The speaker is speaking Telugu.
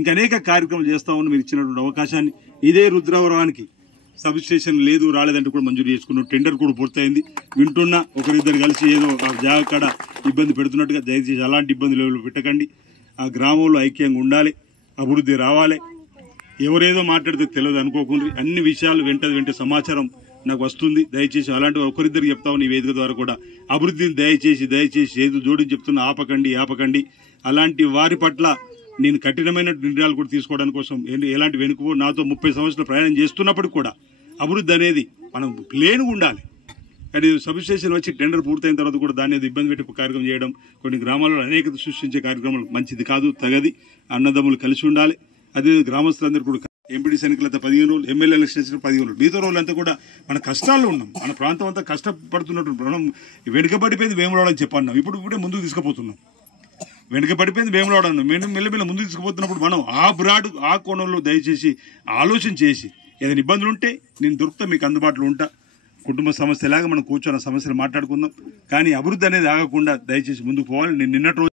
ఇంకా అనేక కార్యక్రమాలు చేస్తామని మీరు ఇచ్చినటువంటి అవకాశాన్ని ఇదే రుద్రవరానికి సబ్ స్టేషన్ లేదు రాలేదంటే కూడా మంజూరు చేసుకున్నాం. టెండర్ కూడా పూర్తయింది. వింటున్నా ఒకరిద్దరు కలిసి ఏదో జాగా కాడ ఇబ్బంది పెడుతున్నట్టుగా దయచేసి అలాంటి ఇబ్బందులు పెట్టకండి. ఆ గ్రామంలో ఐక్యంగా ఉండాలి, అభివృద్ధి రావాలి. ఎవరేదో మాట్లాడితే తెలియదు అనుకోకుండా అన్ని విషయాలు వెంట సమాచారం నాకు వస్తుంది. దయచేసి అలాంటి ఒకరిద్దరికి చెప్తామని ఈ వేదిక ద్వారా కూడా అభివృద్ధిని దయచేసి ఏదో జోడించి చెప్తున్నా ఆపకండి. అలాంటి వారి పట్ల నేను కఠినమైన నిర్ణయాలు కూడా తీసుకోవడానికి కోసం ఎలాంటి వెనుకో నాతో 30 సంవత్సరాలు ప్రయాణం చేస్తున్నప్పటికి కూడా అభివృద్ధి అనేది మనం ప్లేన్గా ఉండాలి. కానీ సబ్ స్టేషన్ వచ్చి టెండర్ పూర్తయిన తర్వాత కూడా దాన్ని ఇబ్బంది పెట్టి కార్యక్రమం చేయడం కొన్ని గ్రామాల్లో అనేకత సృష్టించే కార్యక్రమాలు మంచిది కాదు, తగది. అన్నదమ్ములు కలిసి ఉండాలి. అదే గ్రామస్తులందరూ కూడా ఎంపీడీ ఎన్నికలంతా 15 రోజులు, ఎమ్మెల్యే ఎలక్షన్స్ 15 రోజులు, మిగతా రోజులంతా కూడా మన కష్టాల్లో ఉన్నాం. మన ప్రాంతం అంతా కష్టపడుతున్నట్టు మనం వెనుకబడిపోయింది వేములవాడ అని చెప్పన్నాం. ఇప్పుడే ముందుకు తీసుకుపోతున్నాం. వెనుకబడిపోయింది వేములవాడ అన్నాం. మెల్లమెల్ల ముందుకు తీసుకుపోతున్నప్పుడు మనం ఆ కోణంలో దయచేసి ఆలోచన చేసి ఏదైనా ఇబ్బందులు ఉంటే నేను దొరుకుతా, మీకు అందుబాటులో ఉంటా. కుటుంబ సమస్యలాగా మనం కూర్చొని సమస్యలు మాట్లాడుకుందాం. కానీ అభివృద్ధి అనేది ఆగకుండా దయచేసి ముందుకు పోవాలి. నేను నిన్నటి రోజు